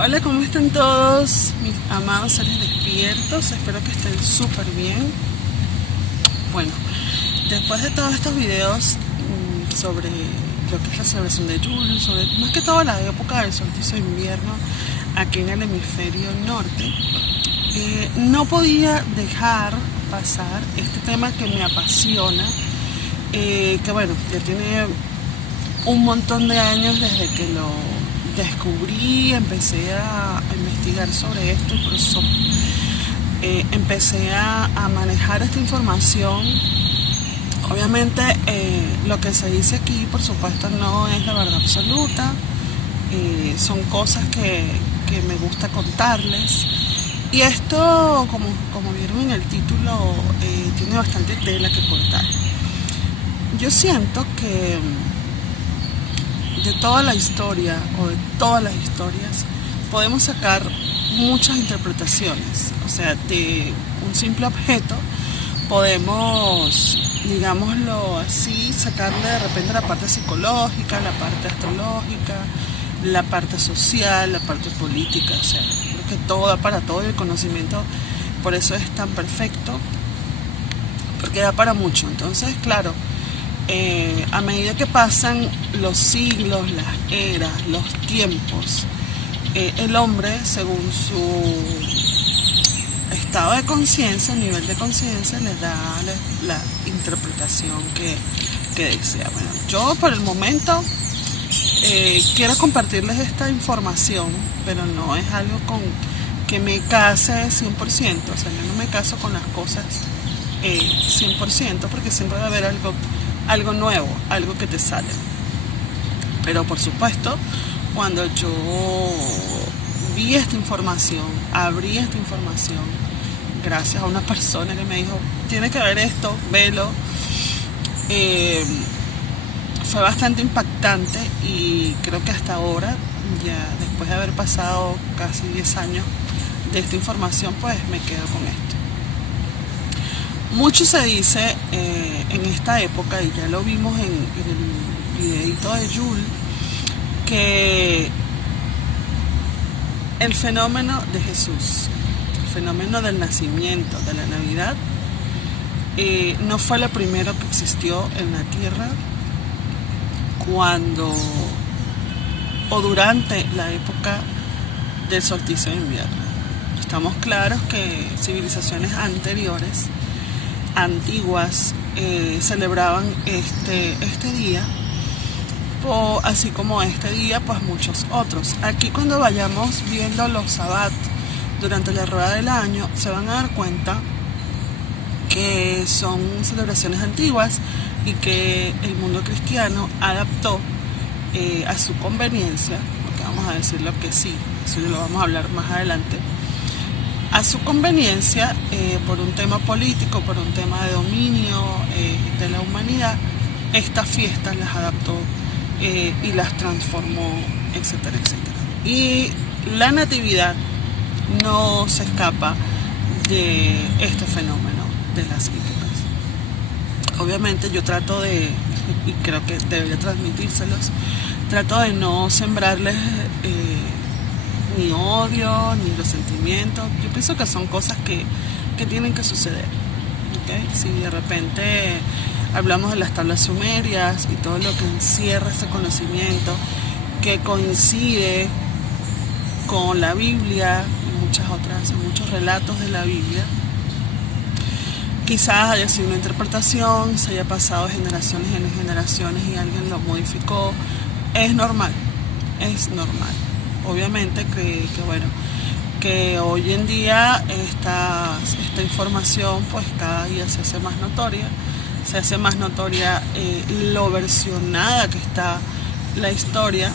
Hola, ¿cómo están todos mis amados seres despiertos? Espero que estén súper bien. Bueno, después de todos estos videos sobre lo que es la celebración de Yule, sobre más que todo la época del solsticio de invierno aquí en el hemisferio norte, no podía dejar pasar este tema que me apasiona, que bueno, ya tiene un montón de años desde que lo descubrí, empecé a investigar sobre esto y por eso empecé a manejar esta información. Obviamente lo que se dice aquí, por supuesto, no es la verdad absoluta, son cosas que me gusta contarles. Y esto, como vieron en el título, tiene bastante tela que cortar. Yo siento que de toda la historia o de todas las historias podemos sacar muchas interpretaciones. O sea, de un simple objeto podemos, digámoslo así, sacarle de repente la parte psicológica, la parte astrológica, la parte social, la parte política. O sea, creo que todo da para todo y el conocimiento por eso es tan perfecto, porque da para mucho. Entonces, claro, a medida que pasan los siglos, las eras, los tiempos, el hombre, según su estado de conciencia, nivel de conciencia, le da la interpretación que desea. Bueno, yo por el momento quiero compartirles esta información, pero no es algo con que me case 100%. O sea, yo no me caso con las cosas 100%, porque siempre va a haber algo nuevo, algo que te sale. Pero por supuesto, cuando yo vi esta información, abrí esta información, gracias a una persona que me dijo, tiene que ver esto, velo, fue bastante impactante y creo que hasta ahora, ya después de haber pasado casi 10 años de esta información, pues me quedo con esto. Mucho se dice en esta época, y ya lo vimos en el videito de Yule, que el fenómeno de Jesús, el fenómeno del nacimiento, de la Navidad, no fue lo primero que existió en la tierra cuando o durante la época del solsticio de invierno. Estamos claros que civilizaciones anteriores, antiguas, celebraban este día, así como este día, pues muchos otros. Aquí, cuando vayamos viendo los sabbat durante la rueda del año, se van a dar cuenta que son celebraciones antiguas y que el mundo cristiano adaptó a su conveniencia, porque vamos a decir lo que sí, eso lo vamos a hablar más adelante, a su conveniencia, por un tema político, por un tema de dominio de la humanidad, estas fiestas las adaptó y las transformó, etcétera, etcétera. Y la natividad no se escapa de este fenómeno de las épocas. Obviamente yo trato de, y creo que debería transmitírselos, trato de no sembrarles ni odio, ni resentimiento. Yo pienso que son cosas que tienen que suceder. ¿Okay? Si de repente hablamos de las tablas sumerias y todo lo que encierra este conocimiento, que coincide con la Biblia y muchos relatos de la Biblia, quizás haya sido una interpretación, se haya pasado de generaciones en generaciones y alguien lo modificó. Es normal, es normal. Obviamente que hoy en día esta información pues cada día se hace más notoria lo versionada que está la historia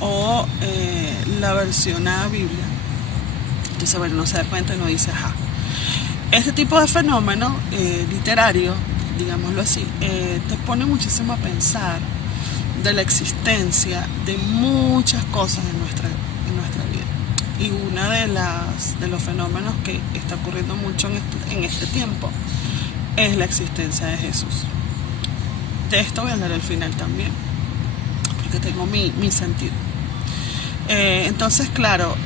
o la versionada Biblia. Entonces, bueno, no se da cuenta y no dice ajá. Este tipo de fenómeno literario, digámoslo así, te pone muchísimo a pensar de la existencia de muchas cosas en nuestra vida. Y uno de los fenómenos que está ocurriendo mucho en este tiempo es la existencia de Jesús. De esto voy a hablar al final también, porque tengo mi sentido. Entonces, claro,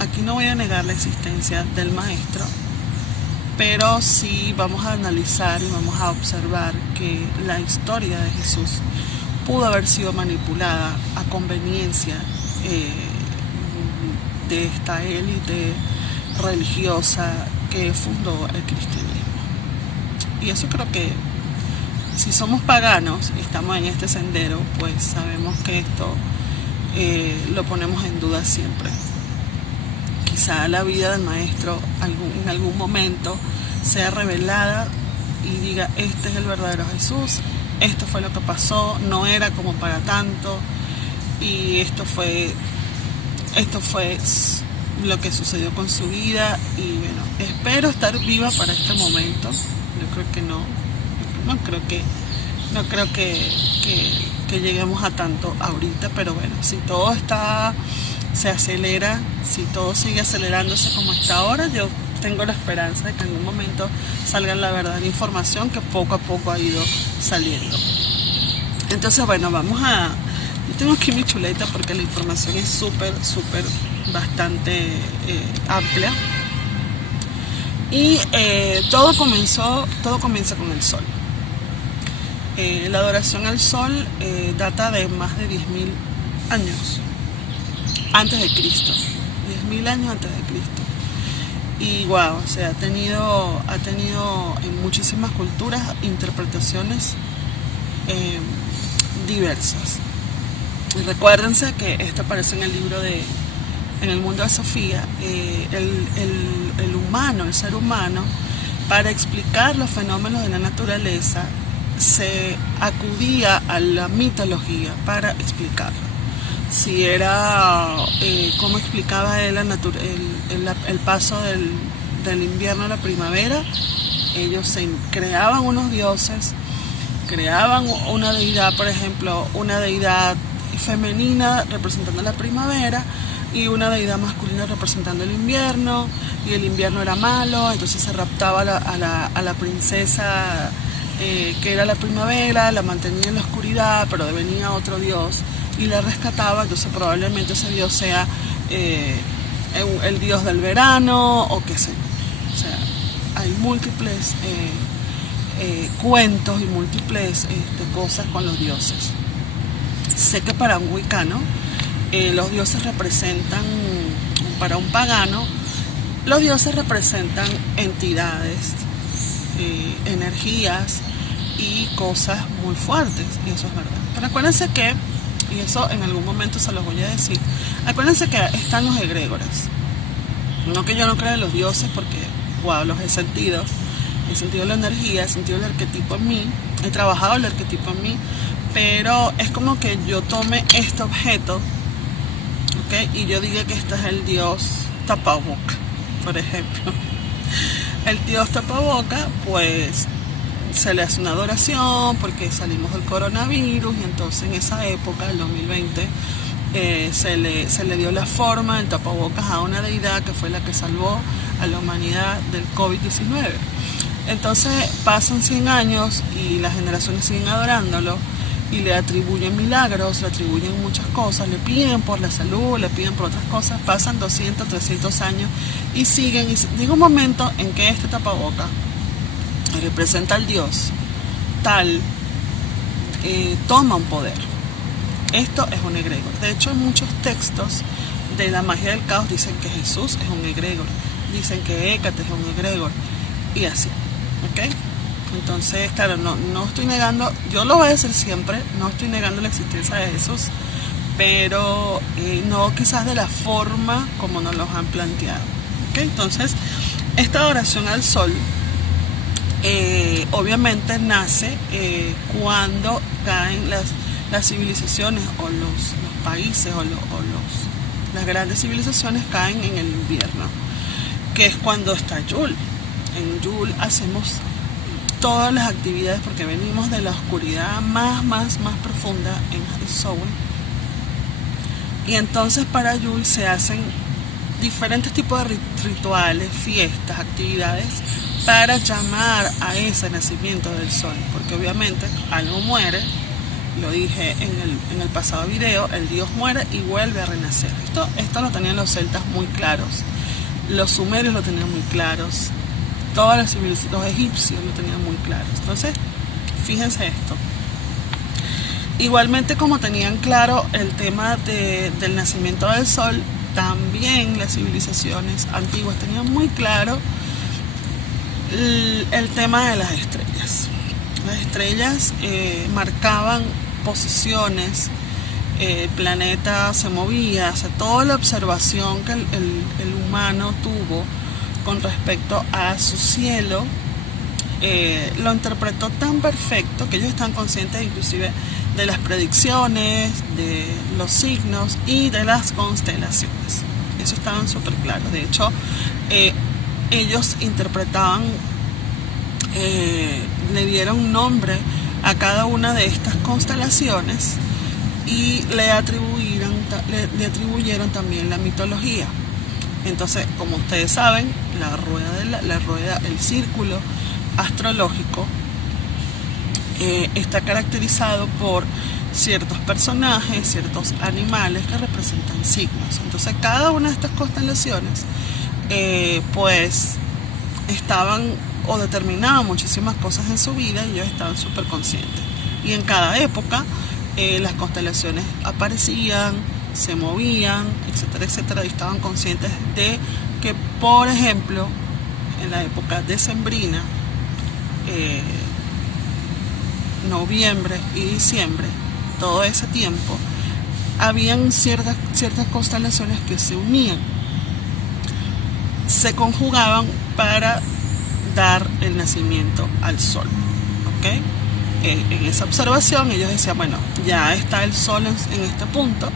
aquí no voy a negar la existencia del maestro, pero sí vamos a analizar y vamos a observar que la historia de Jesús pudo haber sido manipulada a conveniencia de esta élite religiosa que fundó el cristianismo. Y eso creo que si somos paganos y estamos en este sendero, pues sabemos que esto lo ponemos en duda siempre. Quizá la vida del maestro en algún momento sea revelada y diga, este es el verdadero Jesús, esto fue lo que pasó, no era como para tanto, y esto fue lo que sucedió con su vida. Y bueno, espero estar viva para este momento. Yo creo que no creo que lleguemos a tanto ahorita, pero bueno, si todo se acelera, si todo sigue acelerándose como está ahora, yo tengo la esperanza de que en algún momento salga la verdadera información que poco a poco ha ido saliendo. Entonces, bueno, yo tengo aquí mi chuleta porque la información es súper, bastante amplia. Y todo comienza con el sol. La adoración al sol data de más de 10.000 años antes de Cristo. 10.000 años antes de Cristo. Y wow, o sea, ha tenido en muchísimas culturas interpretaciones diversas. Y recuérdense que esto aparece en el libro en el mundo de Sofía. El humano, el ser humano, para explicar los fenómenos de la naturaleza, se acudía a la mitología para explicarlo. Si era cómo explicaba él el paso del invierno a la primavera, ellos creaban unos dioses, creaban una deidad, por ejemplo, una deidad femenina representando la primavera y una deidad masculina representando el invierno, y el invierno era malo, entonces se raptaba a la princesa que era la primavera, la mantenía en la oscuridad, pero venía otro dios y la rescataba. Entonces probablemente ese dios sea el dios del verano o qué sé yo. O sea, hay múltiples cuentos y múltiples cosas con los dioses. Sé que para un wicano los dioses representan, para un pagano, los dioses representan entidades, energías y cosas muy fuertes, y eso es verdad. Pero acuérdense que, y eso en algún momento se los voy a decir, acuérdense que están los egregores. No que yo no crea en los dioses, porque wow, los he sentido la energía, he sentido el arquetipo en mí, he trabajado el arquetipo en mí, pero es como que yo tome este objeto, ¿ok? Y yo diga que este es el dios tapaboca, por ejemplo. El dios tapaboca, pues se le hace una adoración porque salimos del coronavirus, y entonces en esa época, el 2020, se le dio la forma del tapabocas a una deidad que fue la que salvó a la humanidad del COVID-19. Entonces pasan 100 años y las generaciones siguen adorándolo y le atribuyen milagros, le atribuyen muchas cosas, le piden por la salud, le piden por otras cosas. Pasan 200, 300 años y siguen. Y llega un momento en que este tapaboca representa al Dios tal, toma un poder. Esto es un egregor. De hecho, en muchos textos de la magia del caos dicen que Jesús es un egregor, dicen que Hécate es un egregor, y así, ¿ok? Entonces, claro, no estoy negando, yo lo voy a decir siempre, no estoy negando la existencia de Jesús, pero no quizás de la forma como nos los han planteado, ¿ok? Entonces, esta adoración al sol obviamente nace cuando caen las civilizaciones o los países o las grandes civilizaciones caen en el invierno, que es cuando está Yule. En Yule hacemos todas las actividades porque venimos de la oscuridad más profunda en Samhain, y entonces para Yule se hacen diferentes tipos de rituales, fiestas, actividades para llamar a ese nacimiento del sol, porque obviamente algo muere lo dije en el pasado video, el dios muere y vuelve a renacer. Esto lo tenían los celtas muy claros, los sumerios lo tenían muy claros, todas las civilizaciones, los egipcios lo tenían muy claros. Entonces, fíjense esto. Igualmente, como tenían claro el tema del nacimiento del sol, también las civilizaciones antiguas tenían muy claro el tema de las estrellas. Las estrellas marcaban posiciones, el planeta se movía, o sea, toda la observación que el humano tuvo con respecto a su cielo, lo interpretó tan perfecto que ellos están conscientes inclusive de las predicciones, de los signos y de las constelaciones. Eso estaban súper claros. De hecho, ellos interpretaban, le dieron nombre a cada una de estas constelaciones y le atribuyeron también la mitología. Entonces, como ustedes saben, la rueda, el círculo astrológico está caracterizado por ciertos personajes, ciertos animales que representan signos. Entonces, cada una de estas constelaciones pues estaban o determinaban muchísimas cosas en su vida y ellos estaban súper conscientes. Y en cada época las constelaciones aparecían, se movían, etcétera, etcétera, y estaban conscientes de que, por ejemplo, en la época decembrina, noviembre y diciembre, todo ese tiempo, habían ciertas constelaciones que se unían, se conjugaban para dar el nacimiento al sol, ¿ok? En esa observación ellos decían, bueno, ya está el sol en este punto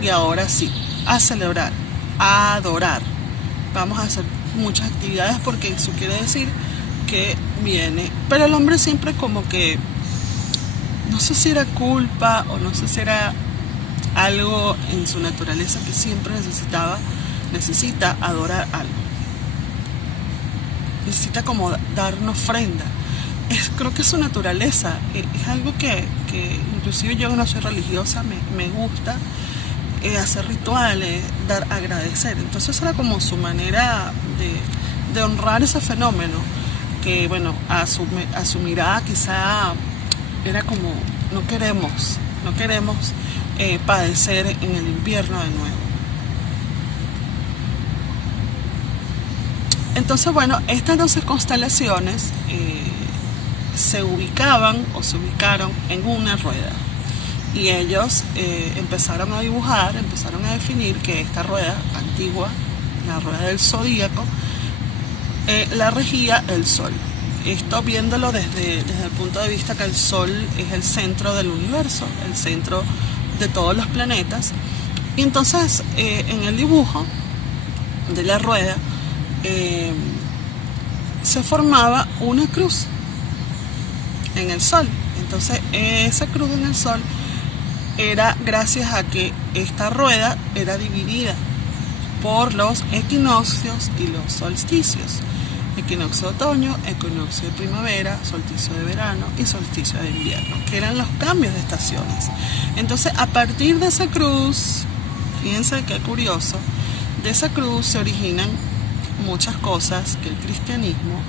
y ahora sí, a celebrar, a adorar. Vamos a hacer muchas actividades porque eso quiere decir que viene. Pero el hombre siempre como que, no sé si era culpa o no sé si era algo en su naturaleza que siempre necesita adorar algo. Necesita como dar una ofrenda. Creo que es su naturaleza. Es algo que inclusive yo no soy religiosa, me gusta hacer rituales, agradecer. Entonces era como su manera de honrar ese fenómeno, que bueno, a su mirada quizá era como no queremos padecer en el invierno de nuevo. Entonces, bueno, estas 12 constelaciones se ubicaron en una rueda. Y ellos empezaron a dibujar, empezaron a definir que esta rueda antigua, la rueda del zodíaco, la regía el sol. Esto viéndolo desde el punto de vista que el sol es el centro del universo, el centro de todos los planetas. Y entonces en el dibujo de la rueda se formaba una cruz en el sol. Entonces esa cruz en el sol era gracias a que esta rueda era dividida por los equinoccios y los solsticios. Equinoccio de otoño, equinoccio de primavera, solsticio de verano y solsticio de invierno, que eran los cambios de estaciones. Entonces, a partir de esa cruz, fíjense qué curioso, de esa cruz se originan muchas cosas que el cristianismo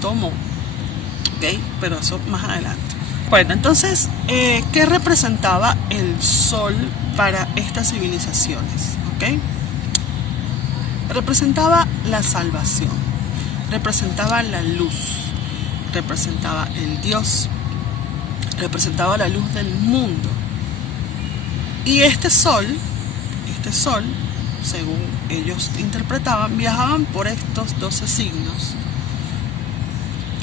tomó, ¿ok? Pero eso más adelante. Bueno, entonces, ¿qué representaba el sol para estas civilizaciones? ¿Ok? Representaba la salvación, representaba la luz, representaba el Dios, representaba la luz del mundo. Y este sol, según ellos interpretaban, viajaban por estos 12 signos,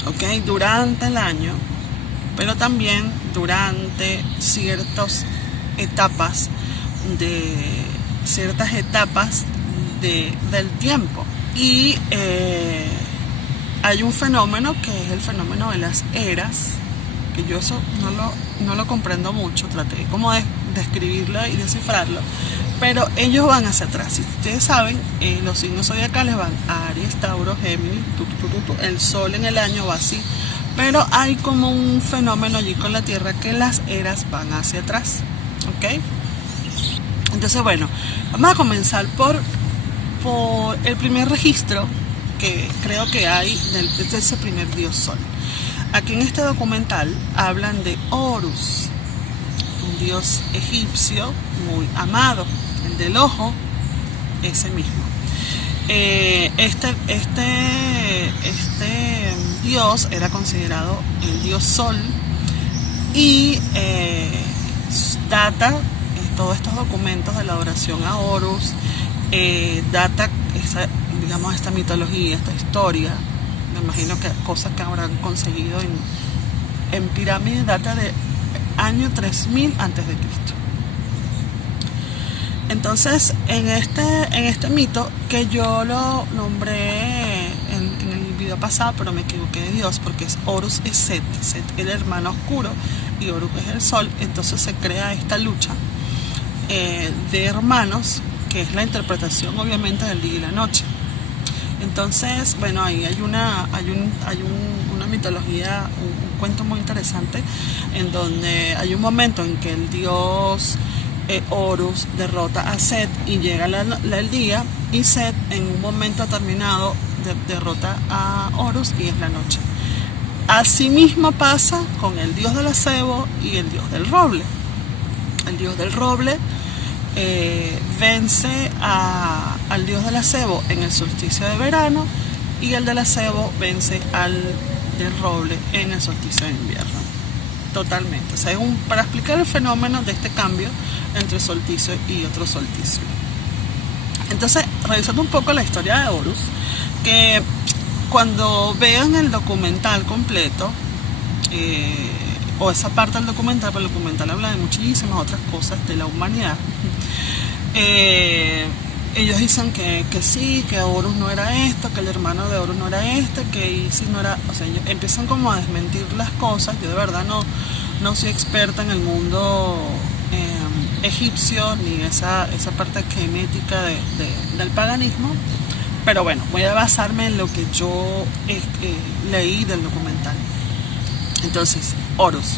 ¿ok? Durante el año, pero también durante ciertas etapas del tiempo. Y hay un fenómeno que es el fenómeno de las eras, que yo eso no lo comprendo mucho, traté como de describirlo y descifrarlo, pero ellos van hacia atrás. Si ustedes saben, los signos zodiacales van a Aries, Tauro, Géminis, el sol en el año va así pero hay como un fenómeno allí con la Tierra que las eras van hacia atrás, ¿ok? Entonces, bueno, vamos a comenzar por el primer registro que creo que hay de ese primer dios Sol. Aquí en este documental hablan de Horus, un dios egipcio muy amado, el del ojo, ese mismo. Este dios era considerado el dios Sol y data todos estos documentos de la adoración a Horus, data esta mitología, esta historia. Me imagino que cosas que habrán conseguido en pirámides, data de año 3000 antes de Cristo. Entonces, en este mito, que yo lo nombré en el video pasado, pero me equivoqué de Dios, porque Horus es Set, Set es el hermano oscuro y Horus es el sol. Entonces se crea esta lucha de hermanos, que es la interpretación obviamente del día y la noche. Entonces, bueno, ahí hay una mitología, un cuento muy interesante, en donde hay un momento en que el dios Horus derrota a Set y llega el día, y Set en un momento determinado derrota a Horus y es la noche. Asimismo pasa con el dios del acebo y el dios del roble. El dios del roble vence al dios del acebo en el solsticio de verano, y el del acebo vence al del roble en el solsticio de invierno. Totalmente. O sea, para explicar el fenómeno de este cambio entre solsticio y otro solsticio. Entonces, revisando un poco la historia de Horus, que cuando vean el documental completo, o esa parte del documental, pero el documental habla de muchísimas otras cosas de la humanidad, ellos dicen que sí, que Horus no era esto, que el hermano de Horus no era este, que Isis no era, o sea, ellos empiezan como a desmentir las cosas. Yo de verdad no soy experta en el mundo egipcio, ni esa parte genética del paganismo, pero bueno, voy a basarme en lo que yo leí del documental. Entonces, Horus,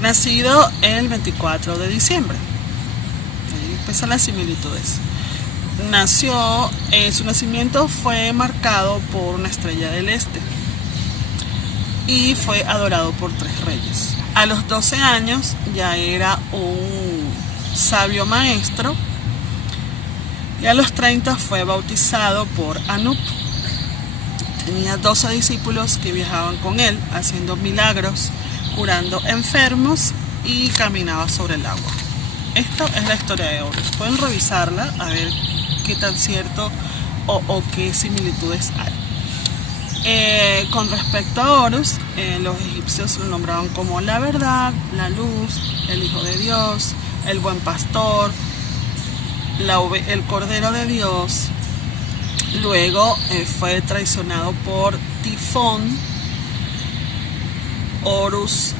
nacido el 24 de diciembre. Ahí empiezan las similitudes. Su nacimiento fue marcado por una estrella del este y fue adorado por 3 reyes. A los 12 años ya era un sabio maestro, y a los 30 fue bautizado por Anup. Tenía 12 discípulos que viajaban con él, haciendo milagros, curando enfermos, y caminaba sobre el agua. Esta es la historia de Horus. Pueden revisarla a ver qué tan cierto o qué similitudes hay. Con respecto a Horus, los egipcios lo nombraban como la verdad, la luz, el hijo de Dios, el buen pastor, el cordero de Dios. Luego fue traicionado por Tifón. Horus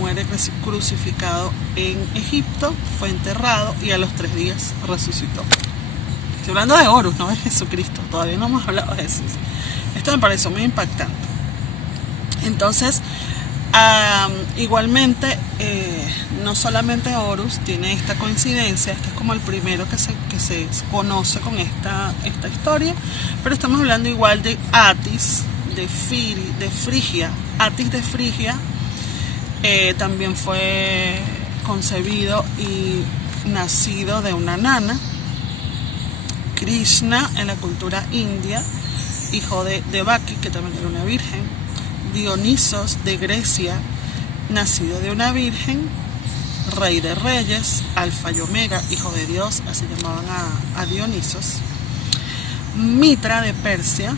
muere crucificado en Egipto, fue enterrado y a los 3 días resucitó. Estoy hablando de Horus, no de Jesucristo. Todavía no hemos hablado de Jesús. Esto me pareció muy impactante. Entonces, igualmente, no solamente Horus tiene esta coincidencia, este es como el primero que se conoce con esta historia, pero estamos hablando igual de Atis, de Frigia. Atis de Frigia también fue concebido y nacido de una nana. Krishna en la cultura india, hijo de Devaki, que también era una virgen. Dionisos de Grecia, nacido de una virgen. Rey de reyes, Alfa y Omega, hijo de Dios, así llamaban a Dionisos. Mitra de Persia,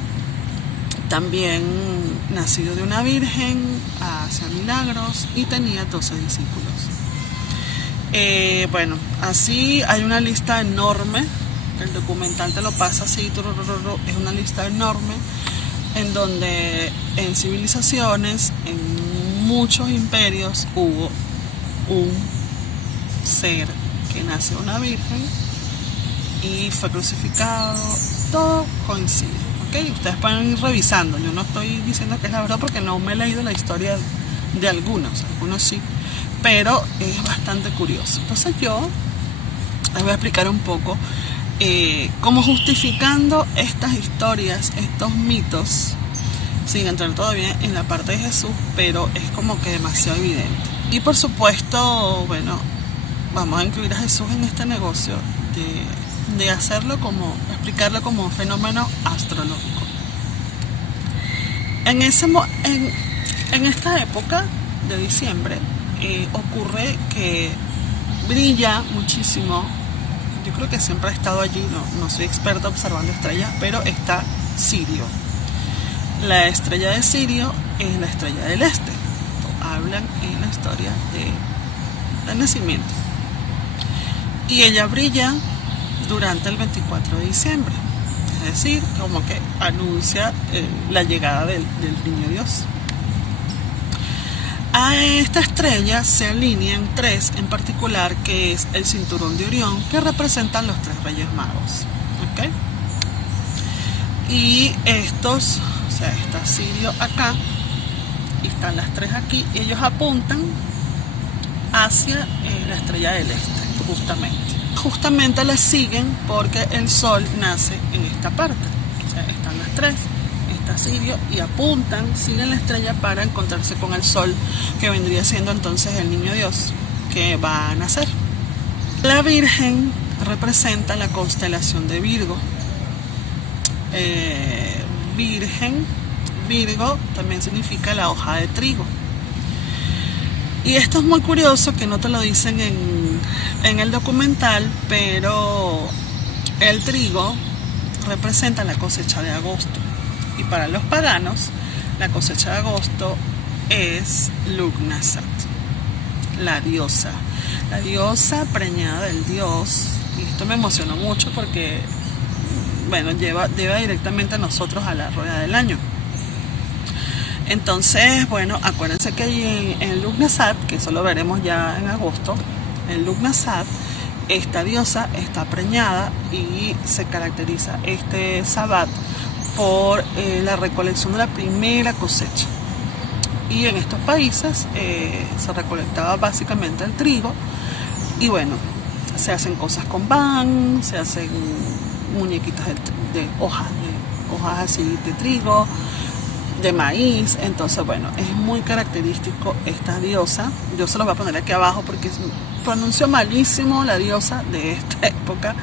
también nacido de una virgen, hacía milagros y tenía 12 discípulos. Bueno, así hay una lista enorme. El documental te lo pasa así, es una lista enorme en donde en civilizaciones, en muchos imperios, hubo un ser que nació una virgen y fue crucificado. Todo coincide, ¿ok? Ustedes pueden ir revisando, yo no estoy diciendo que es la verdad porque no me he leído la historia de algunos sí, pero es bastante curioso. Entonces yo les voy a explicar un poco cómo justificando estas historias, estos mitos, sin entrar todavía en la parte de Jesús, pero es como que demasiado evidente. Y por supuesto, bueno, vamos a incluir a Jesús en este negocio de hacerlo como, explicarlo como un fenómeno astrológico. En esta época de diciembre ocurre que brilla muchísimo. Yo creo que siempre ha estado allí, no soy experta observando estrellas, pero está Sirio. La estrella de Sirio es la estrella del este. Hablan en la historia del nacimiento. Y ella brilla durante el 24 de diciembre. Es decir, como que anuncia la llegada del niño Dios. A esta estrella se alinean tres en particular, que es el cinturón de Orión, que representan los tres reyes magos. ¿Okay? Y estos, o sea, está Sirio acá y están las tres aquí, y ellos apuntan hacia la estrella del este, justamente la siguen porque el sol nace en esta parte. O sea, están las tres, está Sirio, y apuntan, siguen la estrella para encontrarse con el sol, que vendría siendo entonces el niño Dios que va a nacer. La Virgen representa la constelación de Virgo. Virgo también significa la hoja de trigo. Y esto es muy curioso, que no te lo dicen en el documental, pero el trigo representa la cosecha de agosto. Y para los paganos, la cosecha de agosto es Lugnasat, la diosa preñada del dios. Y esto me emocionó mucho porque, bueno, lleva directamente a nosotros a la rueda del año. Entonces, bueno, acuérdense que en Lugnasat, que eso lo veremos ya en agosto, en Lugnasat, esta diosa está preñada y se caracteriza este Sabbat por la recolección de la primera cosecha. Y en estos países se recolectaba básicamente el trigo, y bueno, se hacen cosas con pan, se hacen muñequitas de hojas así de trigo, de maíz. Entonces, bueno, es muy característico esta diosa. Yo se lo voy a poner aquí abajo porque pronuncio malísimo la diosa de esta época,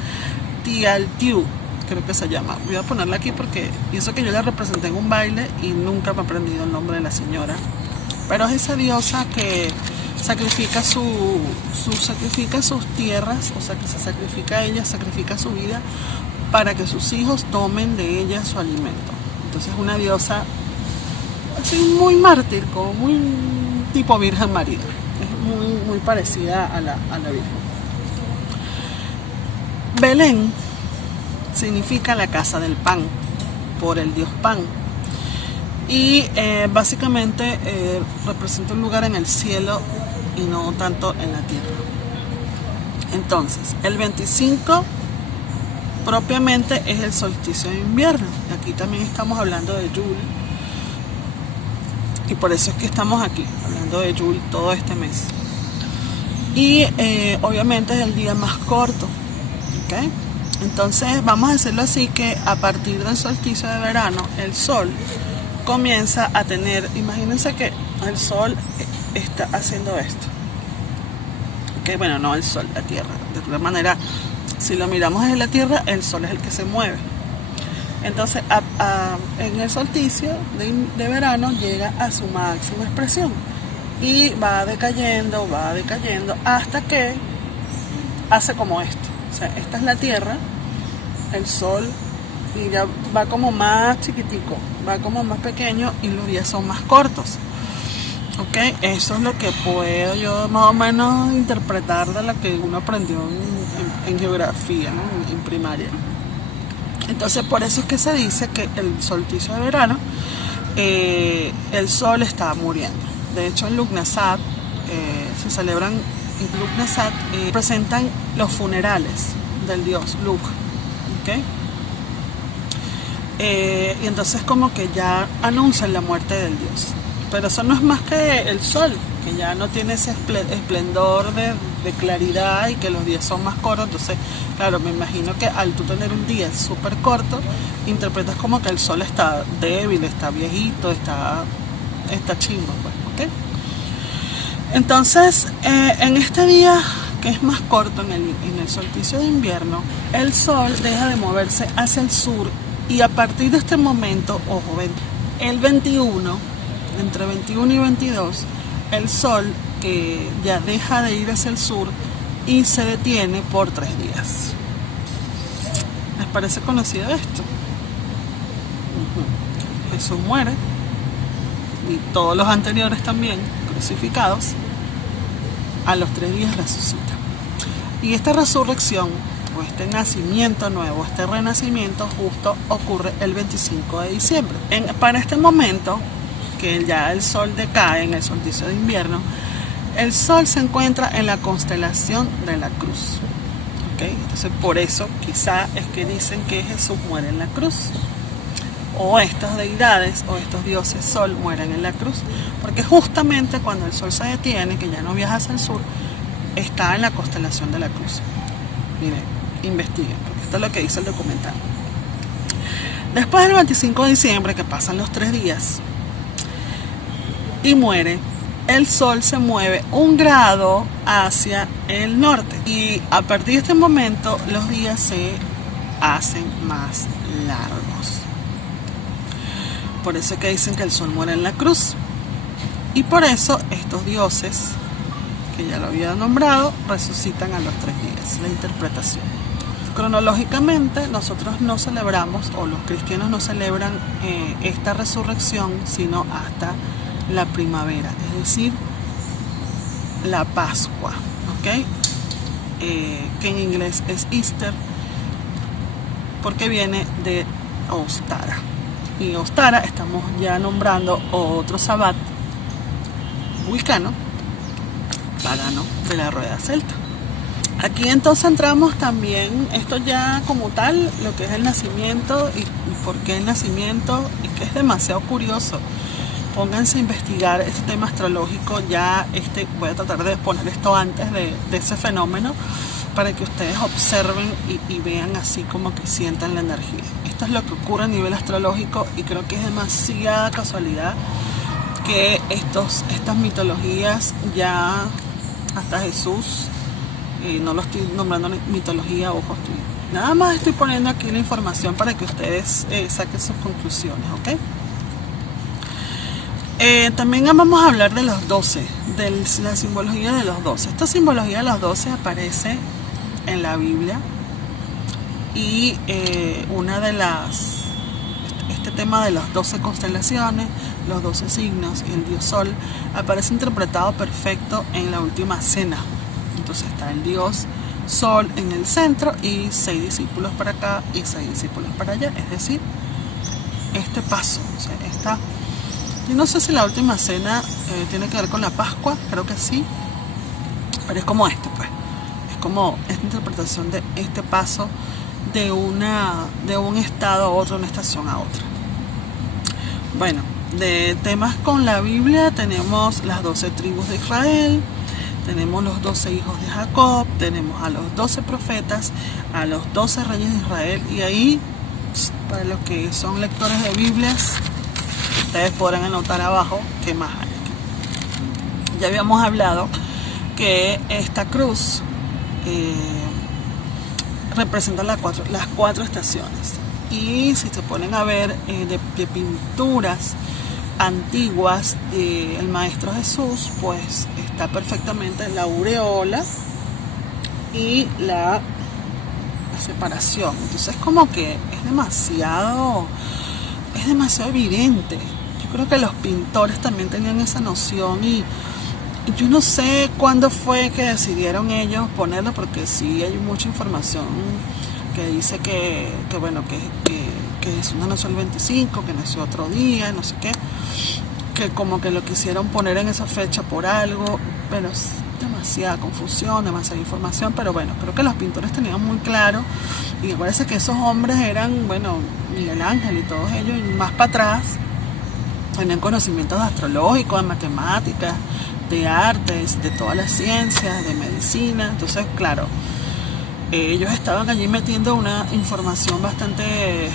Tialtiu, creo que se llama. Voy a ponerla aquí porque pienso que yo la representé en un baile y nunca me he aprendido el nombre de la señora. Pero es esa diosa que sacrifica sacrifica sus tierras, o sea, que se sacrifica a ella, sacrifica su vida para que sus hijos tomen de ella su alimento. Entonces es una diosa así muy mártir, como muy tipo Virgen María. Es muy parecida a la Virgen. Belén significa la casa del pan, por el dios Pan. Y básicamente representa un lugar en el cielo y no tanto en la tierra. Entonces, el 25 propiamente es el solsticio de invierno. Aquí también estamos hablando de Yule. Y por eso es que estamos aquí, hablando de Yule todo este mes. Y obviamente es el día más corto. ¿Okay? Entonces, vamos a decirlo así, que a partir del solsticio de verano, el sol comienza a tener, imagínense que el sol está haciendo esto. Okay, bueno, no el sol, la tierra. De alguna manera, si lo miramos desde la tierra, el sol es el que se mueve. Entonces, en el solsticio de verano llega a su máxima expresión y va decayendo hasta que hace como esto. O sea, esta es la tierra, el sol, y ya va como más chiquitico, va como más pequeño y los días son más cortos. Ok, eso es lo que puedo yo más o menos interpretar de lo que uno aprendió en geografía, ¿no? En primaria. Entonces, por eso es que se dice que el solsticio de verano el sol está muriendo. De hecho, en Lugnasat se celebran, en Lugnasat presentan los funerales del dios Lugh. ¿Okay? Y entonces como que ya anuncian la muerte del dios. Pero eso no es más que el sol, que ya no tiene ese esplendor de claridad y que los días son más cortos. Entonces, claro, me imagino que al tú tener un día súper corto, interpretas como que el sol está débil, está viejito, está chimbo, pues, ¿ok? Entonces, en este día que es más corto, en el solsticio de invierno, el sol deja de moverse hacia el sur y a partir de este momento, ojo, el 21, entre 21 y 22, el sol ya deja de ir hacia el sur y se detiene por 3 días. ¿Les parece conocido esto? Jesús muere y todos los anteriores también crucificados, a los 3 días resucita. Y esta resurrección, o este nacimiento nuevo, este renacimiento, justo ocurre el 25 de diciembre. Para este momento, que ya el sol decae en el solsticio de invierno, el sol se encuentra en la constelación de la cruz. ¿Okay? Entonces, por eso quizá es que dicen que Jesús muere en la cruz, o estas deidades o estos dioses sol mueren en la cruz, porque justamente cuando el sol se detiene, que ya no viaja hacia el sur, está en la constelación de la cruz. Miren, investiguen, porque esto es lo que dice el documental. Después del 25 de diciembre, que pasan los 3 días y muere, el sol se mueve 1 grado hacia el norte y a partir de este momento los días se hacen más largos. Por eso es que dicen que el sol muere en la cruz. Y por eso estos dioses, que ya lo había nombrado, resucitan a los 3 días. La interpretación. Cronológicamente, nosotros no celebramos, o los cristianos no celebran esta resurrección, sino hasta la primavera, es decir, la Pascua, ¿ok? Que en inglés es Easter, porque viene de Ostara. Y Ostara estamos ya nombrando otro sabbat wicano, pagano, de la rueda celta. Aquí entonces entramos también, esto ya como tal, lo que es el nacimiento y por qué el nacimiento, es que es demasiado curioso. Pónganse a investigar este tema astrológico, ya voy a tratar de poner esto antes de ese fenómeno, para que ustedes observen y vean así como que sientan la energía. Esto es lo que ocurre a nivel astrológico y creo que es demasiada casualidad que estas mitologías ya hasta Jesús, no lo estoy nombrando mitología, ojo, nada más estoy poniendo aquí la información para que ustedes saquen sus conclusiones, ¿ok? También vamos a hablar de los 12, de la simbología de los 12. Esta simbología de los 12 aparece en la Biblia y este tema de las 12 constelaciones, los 12 signos y el dios sol aparece interpretado perfecto en la última cena. Entonces está el dios sol en el centro y 6 discípulos para acá y 6 discípulos para allá, es decir, este paso, o sea, yo no sé si la última cena tiene que ver con la Pascua, creo que sí, pero es como pues, es como esta interpretación de este paso de un estado a otro, una estación a otra. Bueno, de temas con la Biblia tenemos las 12 tribus de Israel, tenemos los 12 hijos de Jacob, tenemos a los 12 profetas, a los 12 reyes de Israel, y ahí, para los que son lectores de Biblias, ustedes podrán anotar abajo qué más hay aquí. Ya habíamos hablado que esta cruz representa las cuatro estaciones. Y si se ponen a ver de pinturas antiguas del Maestro Jesús, pues está perfectamente la aureola y la separación. Entonces como que es demasiado evidente. Yo creo que los pintores también tenían esa noción y yo no sé cuándo fue que decidieron ellos ponerlo, porque sí hay mucha información que dice que Jesús no nació el 25, que nació otro día, no sé qué, que como que lo quisieron poner en esa fecha por algo, pero es demasiada confusión, demasiada información, pero bueno, creo que los pintores tenían muy claro, y acuérdense que esos hombres eran, bueno, Miguel Ángel y todos ellos, y más para atrás, tenían conocimientos astrológicos, de matemáticas, de artes, de todas las ciencias, de medicina. Entonces, claro, ellos estaban allí metiendo una información bastante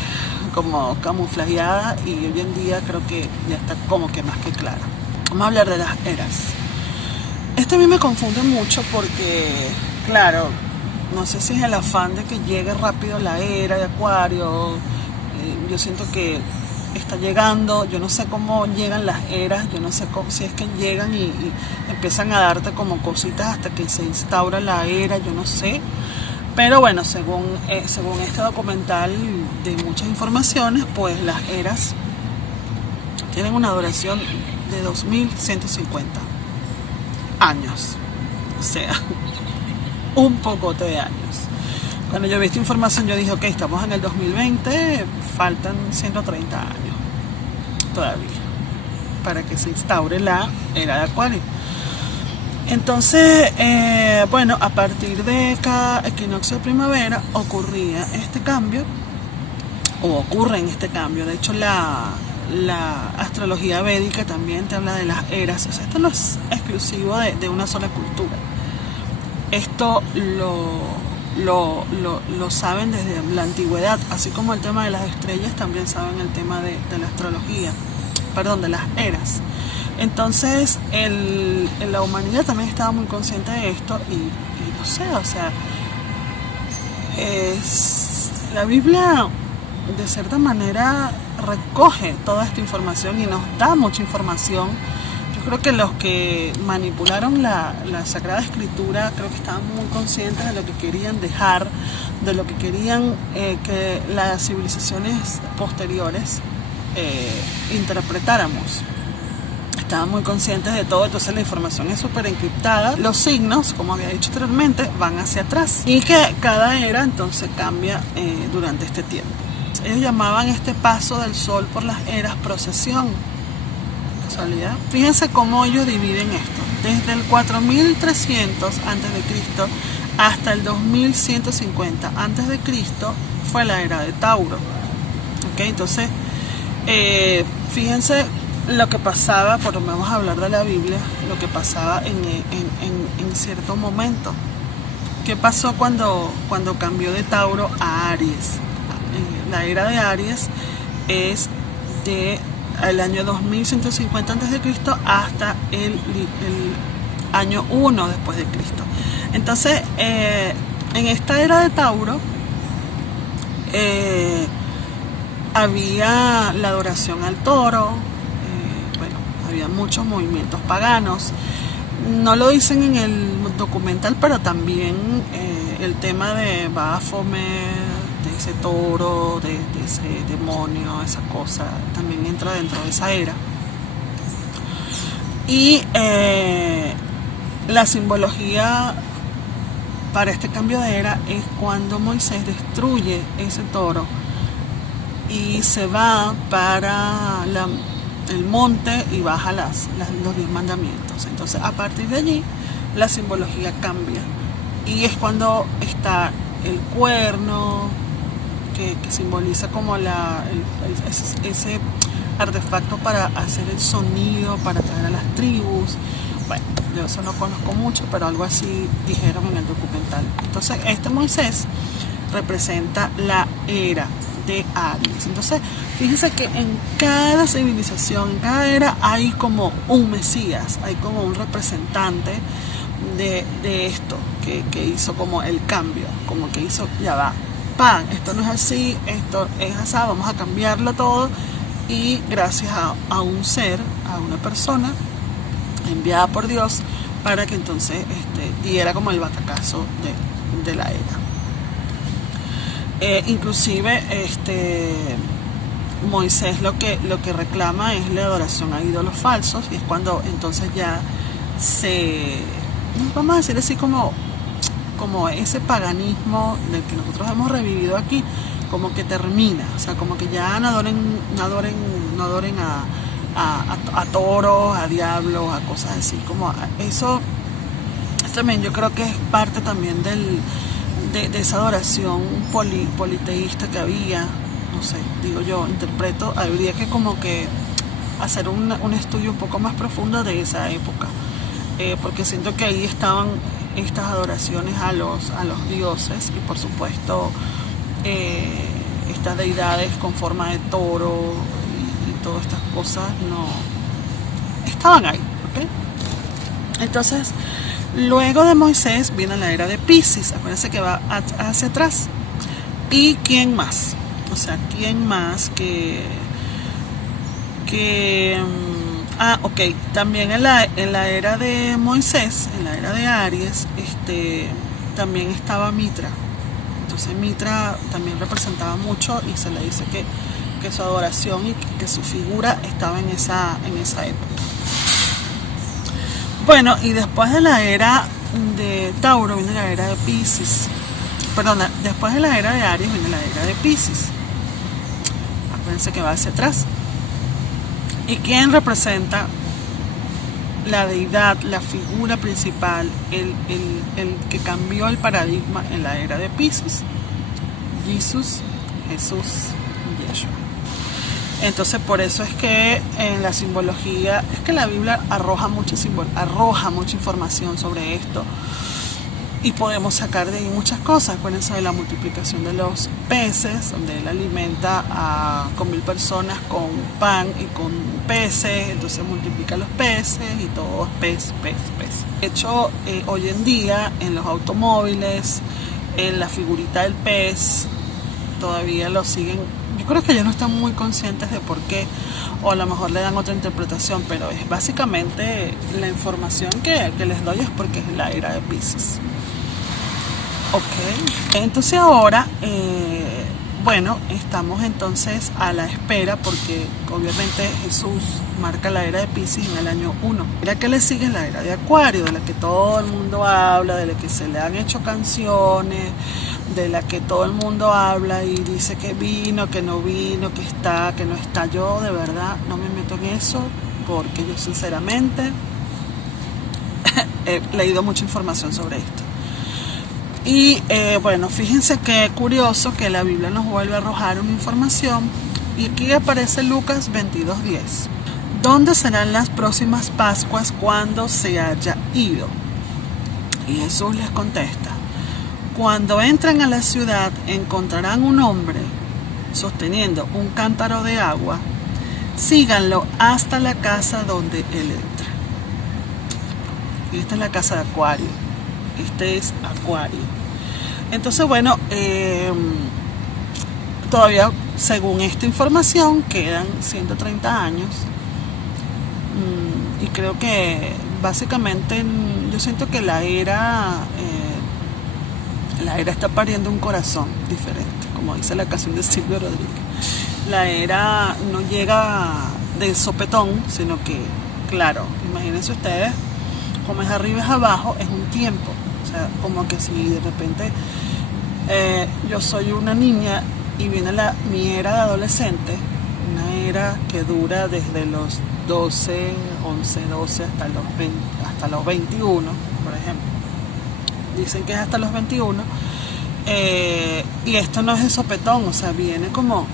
como camuflajeada, y hoy en día creo que ya está como que más que clara. Vamos a hablar de las eras. A mí me confunde mucho porque, claro, no sé si es el afán de que llegue rápido la era de Acuario. Yo siento que está llegando, yo no sé cómo llegan las eras, yo no sé si es que llegan y empiezan a darte como cositas hasta que se instaura la era, yo no sé. Pero bueno, según este documental de muchas informaciones, pues las eras tienen una duración de 2150 años. O sea, un pocote de años. Cuando yo vi esta información yo dije, ok, estamos en el 2020, faltan 130 años todavía para que se instaure la era de Acuario. Entonces, bueno, a partir de cada equinoccio de primavera ocurría este cambio, o ocurre en este cambio. De hecho, la astrología védica también te habla de las eras. O sea, esto no es exclusivo de una sola cultura. Esto lo saben desde la antigüedad, así como el tema de las estrellas, también saben el tema de la astrología, perdón, de las eras. Entonces, la humanidad también estaba muy consciente de esto, y no sé, o sea, la Biblia de cierta manera recoge toda esta información y nos da mucha información. Yo creo que los que manipularon la Sagrada Escritura creo que estaban muy conscientes de lo que querían dejar, de lo que querían que las civilizaciones posteriores interpretáramos. Estaban muy conscientes de todo, entonces la información es súper encriptada. Los signos, como había dicho anteriormente, van hacia atrás, y que cada era entonces cambia durante este tiempo. Ellos llamaban este paso del sol por las eras procesión. Casualidad. Fíjense cómo ellos dividen esto. Desde el 4300 a.C. hasta el 2150 a.C. fue la era de Tauro. ¿Okay? Entonces, fíjense lo que pasaba, porque vamos a hablar de la Biblia, lo que pasaba en cierto momento. ¿Qué pasó cuando cambió de Tauro a Aries? La era de Aries es de el año 2150 a.C. hasta el año 1 después de Cristo. Entonces, en esta era de Tauro había la adoración al toro, bueno, había muchos movimientos paganos. No lo dicen en el documental, pero también el tema de Baphomet, de ese toro, de ese demonio, esa cosa, también entra dentro de esa era. Y la simbología para este cambio de era es cuando Moisés destruye ese toro y se va para el monte y baja los 10 mandamientos. Entonces, a partir de allí, la simbología cambia, y es cuando está el cuerno, que simboliza como ese artefacto para hacer el sonido, para atraer a las tribus. Bueno, yo eso no conozco mucho, pero algo así dijeron en el documental. Entonces, este Moisés representa la era de Aries. Entonces, fíjense que en cada civilización, en cada era, hay como un Mesías, hay como un representante de esto que hizo como el cambio, como que hizo, ya va, pan, esto no es así, esto es así, vamos a cambiarlo todo. Y gracias a un ser, a una persona enviada por Dios, para que entonces diera como el batacazo de la era. Inclusive Moisés lo que reclama es la adoración a ídolos falsos, y es cuando entonces ya vamos a decir así, como ese paganismo del que nosotros hemos revivido aquí, como que termina. O sea, como que ya no adoren a toros, a diablos, a cosas así, como eso También yo creo que es parte también de esa adoración politeísta que había, no sé, digo yo, interpreto, habría que como que hacer un estudio un poco más profundo de esa época, porque siento que ahí estaban estas adoraciones a los dioses y por supuesto estas deidades con forma de toro y todas estas cosas no estaban ahí, ¿ok? Entonces, luego de Moisés viene la era de Piscis, acuérdense que va hacia atrás. ¿Y quién más? O sea, ¿quién más ok, también en la era de Moisés, en la era de Aries, también estaba Mitra. Entonces Mitra también representaba mucho y se le dice que su adoración y que su figura estaba en esa época. Bueno, y después de la era de Tauro viene la era de Piscis. Perdona, después de la era de Aries viene la era de Piscis. Acuérdense que va hacia atrás. ¿Y quién representa la deidad, la figura principal, el que cambió el paradigma en la era de Piscis? Jesús, Yeshua. Entonces por eso es que en la simbología, es que la Biblia arroja mucha información sobre esto y podemos sacar de ahí muchas cosas. Acuérdense de la multiplicación de los peces, donde él alimenta con 1000 personas con pan y con peces, entonces multiplica los peces y todo es pez. De hecho, hoy en día en los automóviles, en la figurita del pez, todavía lo siguen. Yo creo que ya no están muy conscientes de por qué, o a lo mejor le dan otra interpretación, pero es básicamente la información que les doy es porque es la era de Piscis. Ok, entonces ahora, bueno, estamos entonces a la espera porque obviamente Jesús marca la era de Piscis en el año 1. La que le sigue es la era de Acuario, de la que todo el mundo habla, de la que se le han hecho canciones, de la que todo el mundo habla y dice que vino, que no vino, que está, que no está. Yo de verdad no me meto en eso porque yo sinceramente he leído mucha información sobre esto. Y bueno, fíjense qué curioso que la Biblia nos vuelve a arrojar una información y aquí aparece Lucas 22:10. ¿Dónde serán las próximas Pascuas cuando se haya ido? Y Jesús les contesta: cuando entran a la ciudad encontrarán un hombre sosteniendo un cántaro de agua, síganlo hasta la casa donde él entra. Y esta es la casa de Acuario. Este es Acuario. Entonces, bueno, todavía según esta información quedan 130 años. Y creo que básicamente yo siento que la era está pariendo un corazón diferente, como dice la canción de Silvio Rodríguez. La era no llega de sopetón, sino que, claro, imagínense ustedes, como es arriba es abajo, es un tiempo. O sea, como que si de repente yo soy una niña y viene mi era de adolescente, una era que dura desde los 12, 11, 12 hasta los 21, por ejemplo. Dicen que es hasta los 21. Y esto no es de sopetón, o sea, viene como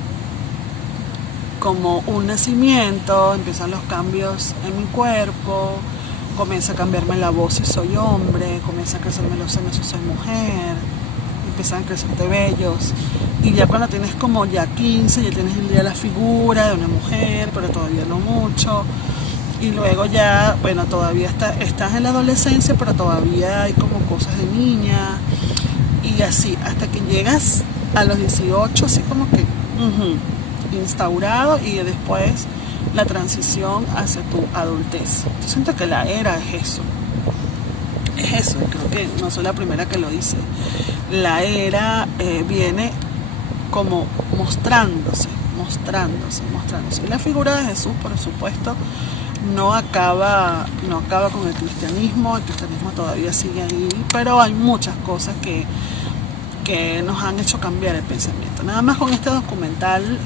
un nacimiento, empiezan los cambios en mi cuerpo, comienza a cambiarme la voz si soy hombre, comienza a crecerme los senos si soy mujer, empiezan a crecerte vellos, y ya cuando tienes como ya 15, ya tienes el día la figura de una mujer, pero todavía no mucho, y luego ya, bueno, todavía estás en la adolescencia, pero todavía hay como cosas de niña, y así, hasta que llegas a los 18, así como que instaurado, y después la transición hacia tu adultez. Yo siento que la era es eso, y creo que no soy la primera que lo dice. La era viene como mostrándose. Y la figura de Jesús, por supuesto, no acaba con el cristianismo todavía sigue ahí, pero hay muchas cosas que nos han hecho cambiar el pensamiento. Nada más con este documental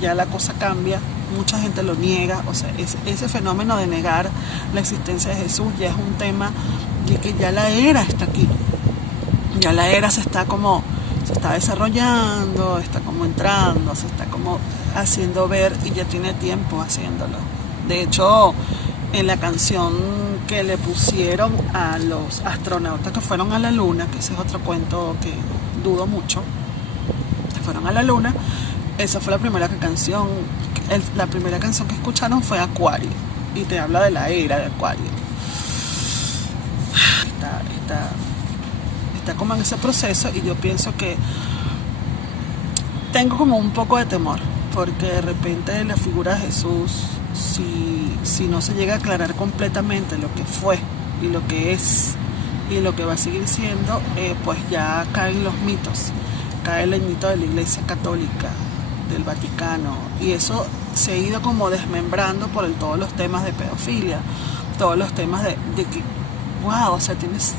ya la cosa cambia, mucha gente lo niega, o sea, ese fenómeno de negar la existencia de Jesús ya es un tema de que ya la era está aquí, ya la era se está desarrollando, está como entrando, se está como haciendo ver y ya tiene tiempo haciéndolo. De hecho, en la canción que le pusieron a los astronautas que fueron a la luna, que ese es otro cuento que dudo mucho, que fueron a la luna, esa fue la primera canción, la primera canción que escucharon fue Acuario, y te habla de la era de Acuario. Está como en ese proceso, y yo pienso que tengo como un poco de temor, porque de repente la figura de Jesús, si no se llega a aclarar completamente lo que fue y lo que es y lo que va a seguir siendo, pues ya caen los mitos, cae el mito de la Iglesia Católica, del Vaticano, y eso se ha ido como desmembrando por todos los temas de pedofilia, todos los temas de que, wow, o sea, tienes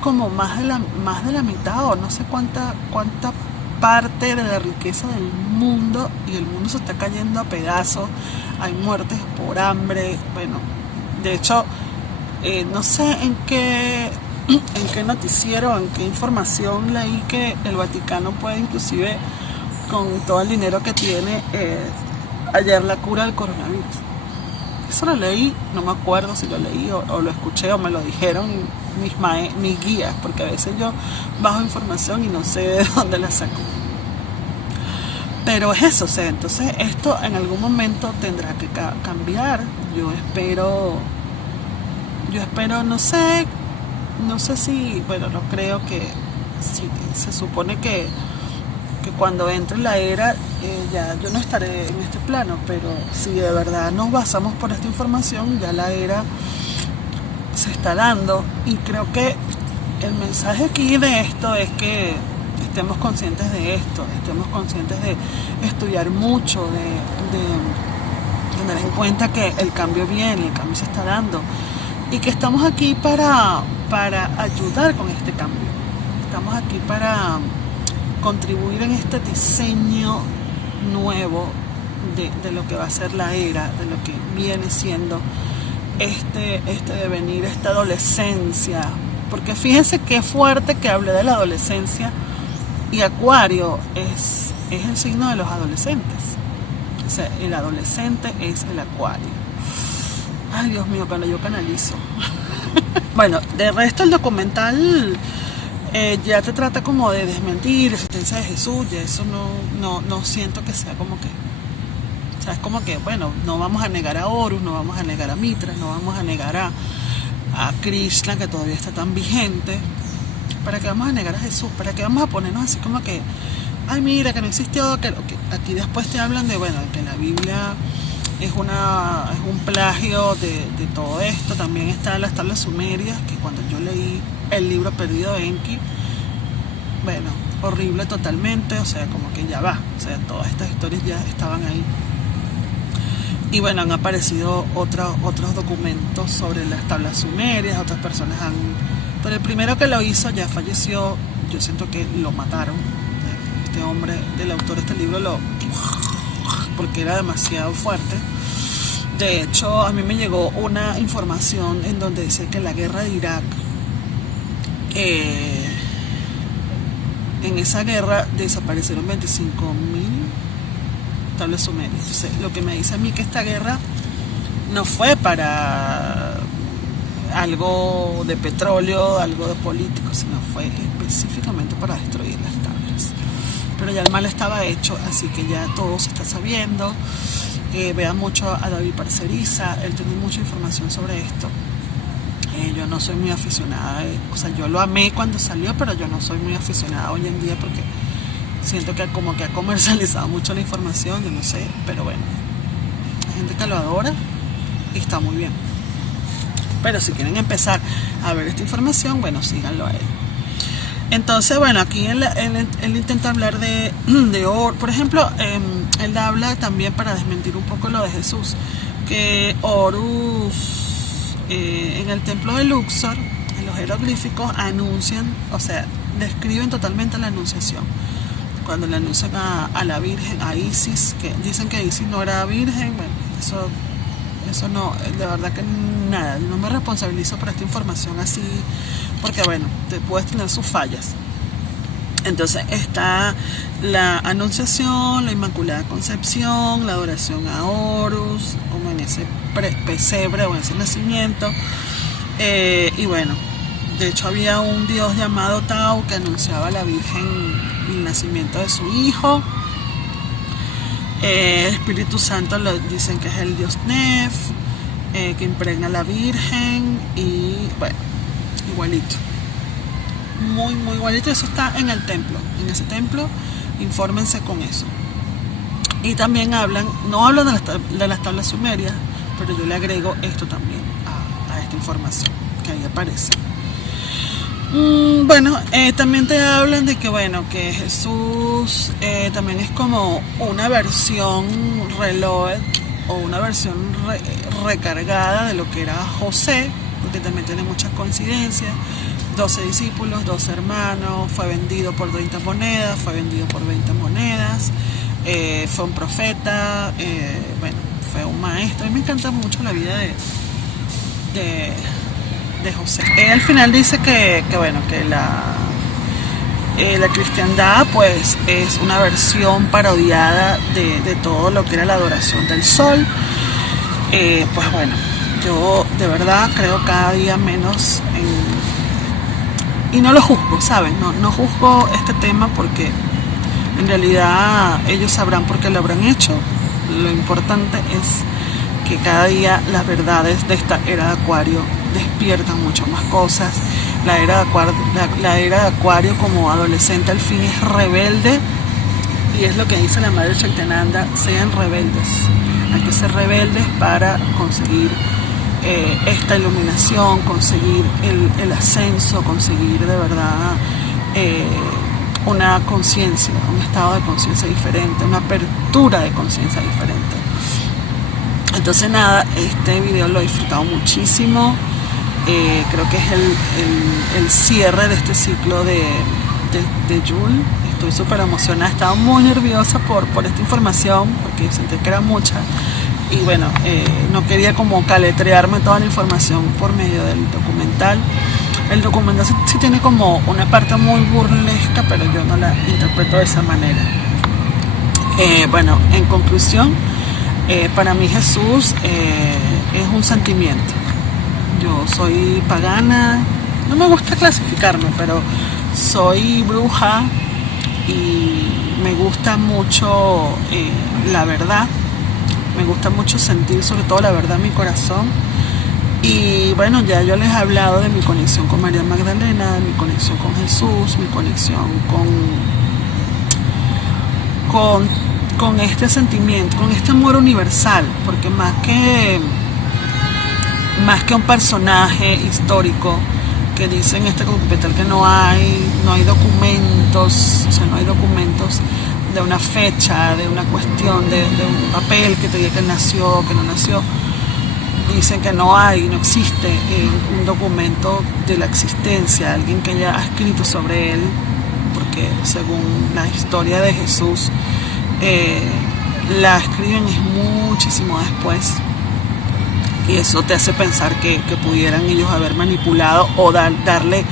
como más de la mitad, o no sé cuánta parte de la riqueza del mundo, y el mundo se está cayendo a pedazos, hay muertes por hambre. Bueno, de hecho, no sé en qué noticiero, en qué información leí que el Vaticano puede, inclusive con todo el dinero que tiene, hallar la cura del coronavirus. Eso lo leí, no me acuerdo si lo leí o lo escuché o me lo dijeron mis guías, porque a veces yo bajo información y no sé de dónde la saco. Pero es eso, o sea, entonces esto en algún momento tendrá que cambiar. Yo espero, no sé si, bueno, no creo que, si se supone que cuando entre la era, ya yo no estaré en este plano, pero si de verdad nos basamos por esta información, ya la era se está dando, y creo que el mensaje aquí de esto es que estemos conscientes de esto, estemos conscientes de estudiar mucho, de tener en cuenta que el cambio viene, el cambio se está dando, y que estamos aquí para ayudar con este cambio, estamos aquí para contribuir en este diseño nuevo de lo que va a ser la era, de lo que viene siendo este devenir, esta adolescencia. Porque fíjense qué fuerte que hablé de la adolescencia, y Acuario es el signo de los adolescentes. O sea, el adolescente es el Acuario. Ay, Dios mío, cuando yo canalizo. Bueno, de resto el documental ya te trata como de desmentir la existencia de Jesús, y eso no siento que sea como que, o sea, es como que, bueno, no vamos a negar a Horus, no vamos a negar a Mitra, no vamos a negar a Krishna, que todavía está tan vigente. ¿Para qué vamos a negar a Jesús? ¿Para qué vamos a ponernos así como que, ay, mira, que no existió, que aquí después te hablan de, bueno, que la Biblia es un plagio de todo esto? También están las tablas sumerias, que cuando yo leí el libro perdido de Enki, bueno, horrible totalmente, o sea, como que ya va, o sea, todas estas historias ya estaban ahí. Y bueno, han aparecido otros documentos sobre las tablas sumerias, otras personas pero el primero que lo hizo ya falleció, yo siento que lo mataron, este hombre, del autor de este libro, porque era demasiado fuerte. De hecho, a mí me llegó una información en donde dice que la guerra de Irak, en esa guerra desaparecieron 25.000 tablas sumerias. Entonces, lo que me dice a mí que esta guerra no fue para algo de petróleo, algo de político, sino fue específicamente para destruir las tablas. Pero ya el mal estaba hecho, así que ya todo se está sabiendo. Vean mucho a David Parceriza, él tiene mucha información sobre esto. Yo no soy muy aficionada, o sea, yo lo amé cuando salió, pero yo no soy muy aficionada hoy en día, porque siento que como que ha comercializado mucho la información, yo no sé, pero bueno, hay gente que lo adora y está muy bien. Pero si quieren empezar a ver esta información, bueno, síganlo a él. Entonces, bueno, aquí él intenta hablar de Horus. Por ejemplo, él habla también, para desmentir un poco lo de Jesús, que Horus, en el templo de Luxor, en los jeroglíficos, anuncian, o sea, describen totalmente la anunciación. cuando le anuncian a la Virgen, a Isis, que dicen que Isis no era virgen. Bueno, eso no, de verdad que nada, no me responsabilizo por esta información así, porque bueno, te puedes tener sus fallas. Entonces está la Anunciación, la Inmaculada Concepción, la adoración a Horus, como en ese pesebre o en ese nacimiento. Y bueno, de hecho había un dios llamado Tau que anunciaba a la Virgen el nacimiento de su hijo. Espíritu Santo dicen que es el dios Nef, que impregna a la Virgen, y bueno, igualito. Muy igualito. Eso está en el templo. En ese templo, infórmense con eso. Y también no hablan de las tablas sumerias, pero yo le agrego esto también a esta información que ahí aparece. Bueno, también te hablan de que bueno, que Jesús también es como una versión reload o una versión recargada de lo que era José, porque también tiene muchas coincidencias. 12 discípulos, 12 hermanos, fue vendido por 30 monedas, fue vendido por 20 monedas, fue un profeta, bueno, fue un maestro. A mí me encanta mucho la vida de José. Al final dice que bueno, que la cristiandad pues es una versión parodiada de todo lo que era la adoración del sol. Pues bueno, yo de verdad creo cada día menos y no lo juzgo, ¿saben? No juzgo este tema porque en realidad ellos sabrán por qué lo habrán hecho. Lo importante es que cada día las verdades de esta era de Acuario despiertan mucho más cosas. La era de Acuario como adolescente al fin es rebelde, y es lo que dice la Madre Shaktinanda: sean rebeldes. Hay que ser rebeldes para conseguir esta iluminación, conseguir el ascenso, conseguir de verdad una conciencia, un estado de conciencia diferente, una apertura de conciencia diferente. Entonces nada, este video lo he disfrutado muchísimo. Creo que es el cierre de este ciclo de Yule. Estoy súper emocionada, estaba muy nerviosa por esta información, porque sentí que era mucha. Y bueno, no quería como caletrearme toda la información por medio del documental. El documental sí tiene como una parte muy burlesca, pero yo no la interpreto de esa manera. Bueno, en conclusión, para mí Jesús es un sentimiento. Yo soy pagana, no me gusta clasificarme, pero soy bruja y me gusta mucho la verdad. Me gusta mucho sentir sobre todo la verdad en mi corazón. Y bueno, ya yo les he hablado de mi conexión con María Magdalena, de mi conexión con Jesús, mi conexión con este sentimiento, con este amor universal, porque más que un personaje histórico que dice en este documental que no hay documentos, o sea, no hay documentos de una fecha, de una cuestión, de un papel que te diga que nació, que no nació. Dicen que no existe un documento de la existencia, alguien que haya escrito sobre él, porque según la historia de Jesús, la escriben es muchísimo después, y eso te hace pensar que pudieran ellos haber manipulado o darle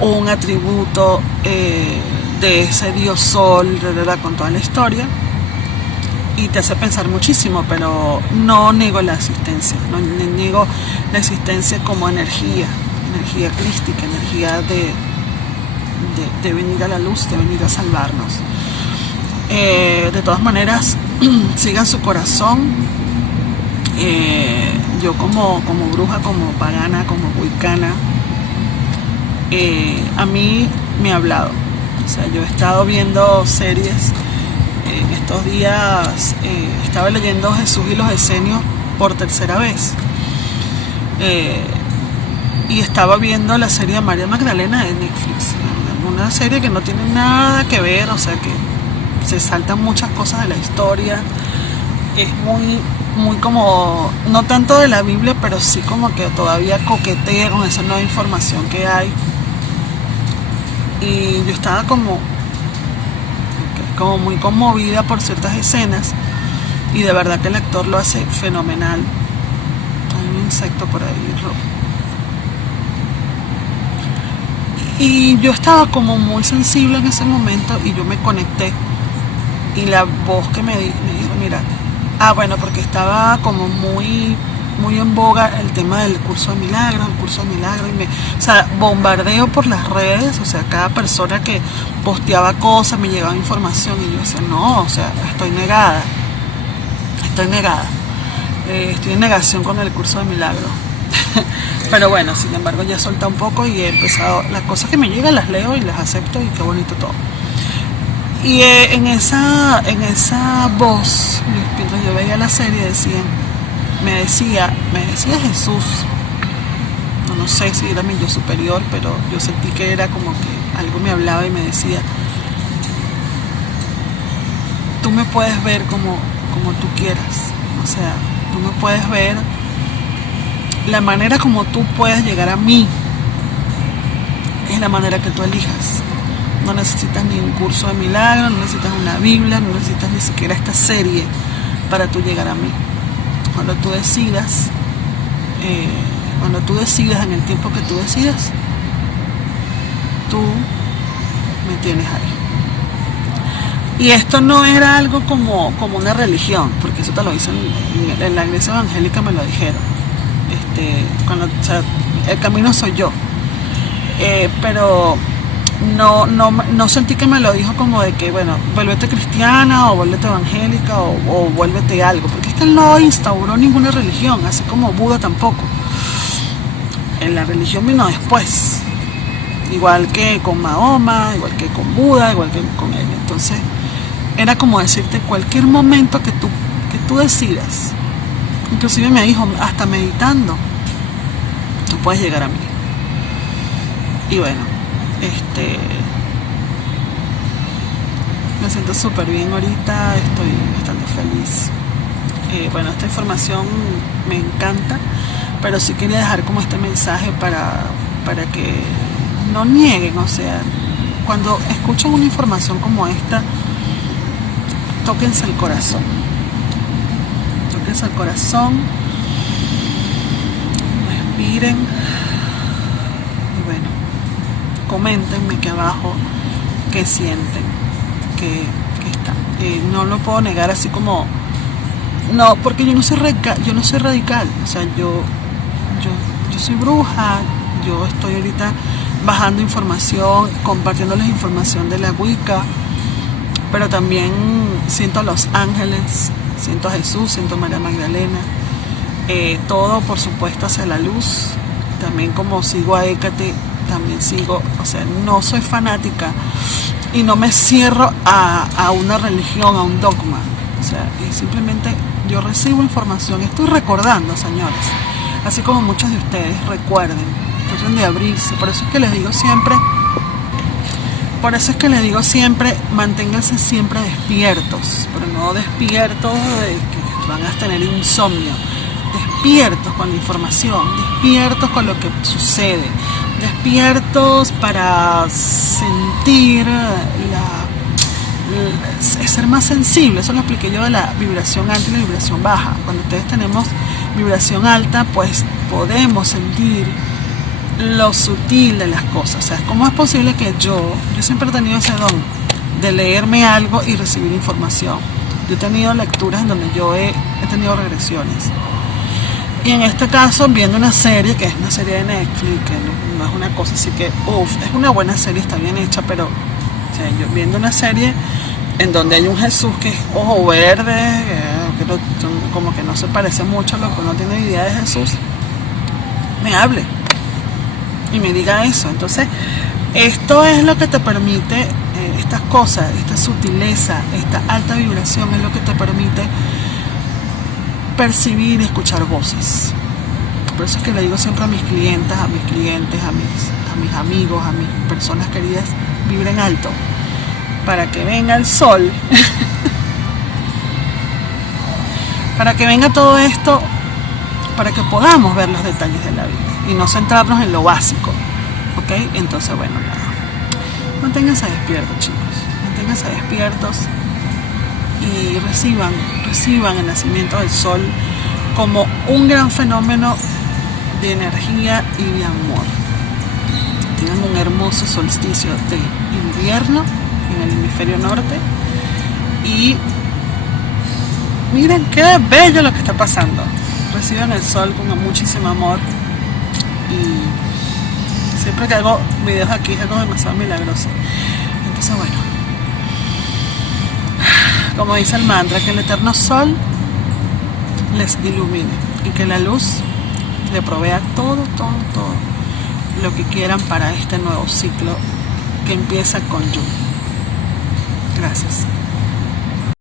un atributo de ese dios sol, ¿verdad?, con toda la historia, y te hace pensar muchísimo. Pero no niego la existencia, no niego la existencia como energía crística, energía de venir a la luz, de venir a salvarnos. De todas maneras, sigan su corazón. Yo como bruja, como pagana, como wicana, a mí me ha hablado. O sea, yo he estado viendo series. Estos días estaba leyendo Jesús y los Esenios por tercera vez. Y estaba viendo la serie de María Magdalena de Netflix. Una serie que no tiene nada que ver, o sea que se saltan muchas cosas de la historia. Es muy como, no tanto de la Biblia, pero sí como que todavía coquetea con esa nueva información que hay. Y yo estaba como, okay, como muy conmovida por ciertas escenas, y de verdad que el actor lo hace fenomenal. Hay un insecto por ahí rojo. Y yo estaba como muy sensible en ese momento y yo me conecté. Y la voz que me dijo, mira, bueno, porque estaba como muy en boga el tema del curso de milagros, o sea, bombardeo por las redes, o sea, cada persona que posteaba cosas me llegaba información y yo decía, no, o sea, estoy negada, estoy en negación con el curso de milagros. Pero bueno, sin embargo ya solté un poco y he empezado, las cosas que me llegan las leo y las acepto y qué bonito todo. Y en esa voz, mientras yo veía la serie, me decía Jesús, no sé si era mi yo superior, pero yo sentí que era como que algo me hablaba y me decía, tú me puedes ver como tú quieras, o sea, tú me puedes ver, la manera como tú puedes llegar a mí es la manera que tú elijas. No necesitas ni un curso de milagros, no necesitas una Biblia, no necesitas ni siquiera esta serie para tú llegar a mí. Cuando tú decidas en el tiempo que tú decidas, tú me tienes ahí. Y esto no era algo como una religión, porque eso te lo dicen en la iglesia evangélica, me lo dijeron. O sea, el camino soy yo. Pero no sentí que me lo dijo como de que, bueno, vuélvete cristiana o vuélvete evangélica o vuélvete algo, porque es que él no instauró ninguna religión, así como Buda tampoco. En la religión vino después, igual que con Mahoma, igual que con Buda, igual que con él. Entonces era como decirte, cualquier momento que tú decidas, inclusive me dijo, hasta meditando, tú puedes llegar a mí. Y bueno, me siento súper bien ahorita, estoy bastante feliz. Bueno, esta información me encanta, pero sí quería dejar como este mensaje para que no nieguen, o sea, cuando escuchan una información como esta, tóquense el corazón, respiren y bueno, coméntenme aquí abajo qué sienten, qué está. No lo puedo negar así como, no, porque yo no soy radical, o sea, yo soy bruja, yo estoy ahorita bajando información, compartiéndoles información de la Wicca, pero también siento a los ángeles, siento a Jesús, siento a María Magdalena, todo por supuesto hacia la luz. También como sigo a Hécate, también sigo, o sea, no soy fanática y no me cierro a una religión, a un dogma, o sea, y simplemente yo recibo información, estoy recordando, señores, así como muchos de ustedes recuerden, traten de abrirse. Por eso es que les digo siempre, manténganse siempre despiertos, pero no despiertos de que van a tener insomnio, despiertos con la información, despiertos con lo que sucede, despiertos para sentir ser más sensible. Eso lo expliqué yo de la vibración alta y la vibración baja. Cuando ustedes tenemos vibración alta, pues podemos sentir lo sutil de las cosas. O sea, ¿cómo es posible que yo siempre he tenido ese don de leerme algo y recibir información? Yo he tenido lecturas en donde yo he tenido regresiones. Y en este caso, viendo una serie, que es una serie de Netflix, que no es una cosa así que, es una buena serie, está bien hecha, pero, o sea, yo viendo una serie en donde hay un Jesús que es ojo verde, como que no se parece mucho a lo que uno tiene idea de Jesús, me hable y me diga eso. Entonces, esto es lo que te permite, estas cosas, esta sutileza, esta alta vibración es lo que te permite percibir y escuchar voces. Por eso es que le digo siempre a mis clientes, a mis amigos, a mis personas queridas, vibren alto, para que venga el sol, para que venga todo esto, para que podamos ver los detalles de la vida y no centrarnos en lo básico, ¿ok? Entonces, bueno, nada, manténganse despiertos, chicos, manténganse despiertos y reciban el nacimiento del sol como un gran fenómeno de energía y de amor. Tengan un hermoso solsticio de invierno en el hemisferio norte y miren qué bello lo que está pasando. Reciban el sol con muchísimo amor y siempre que hago videos aquí es algo demasiado milagroso. Entonces bueno, como dice el mantra, que el eterno sol les ilumine y que la luz le provea todo lo que quieran para este nuevo ciclo que empieza con Yu. Gracias.